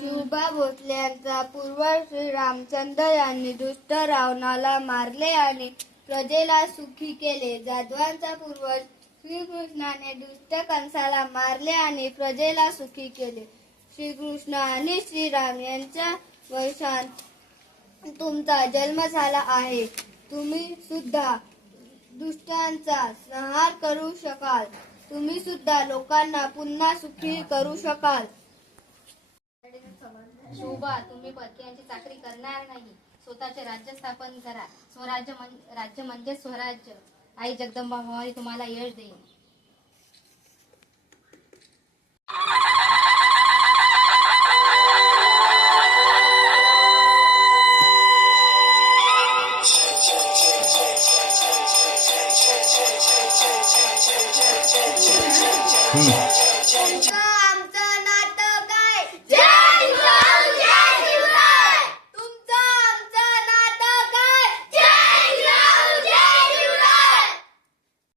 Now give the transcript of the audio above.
शिवबा भोसले यांचा पूर्वज श्री रामचंद्र यांनी दुष्ट रावणाला मारले आणि प्रजेला सुखी केले. जाधवांचा पूर्वज श्रीकृष्णाने दुष्ट कंसाला मारले आणि प्रजेला सुखी केले. श्रीकृष्ण आणि श्रीराम यांच्या वंशात तुमचा जन्म झाला आहे. तुम्ही सुद्धा दुष्टांचा संहार करू शकाल. तुम्ही सुद्धा लोकांना पुन्हा सुखी करू शकाल. शोभा तुम्ही परकीयांची चाकरी करणार नाही. स्वतःचे राज्य स्थापन करा. स्वराज्य राज्य म्हणजे स्वराज्य. आई जगदंबा भवानी तुम्हाला यश देईल 嗯。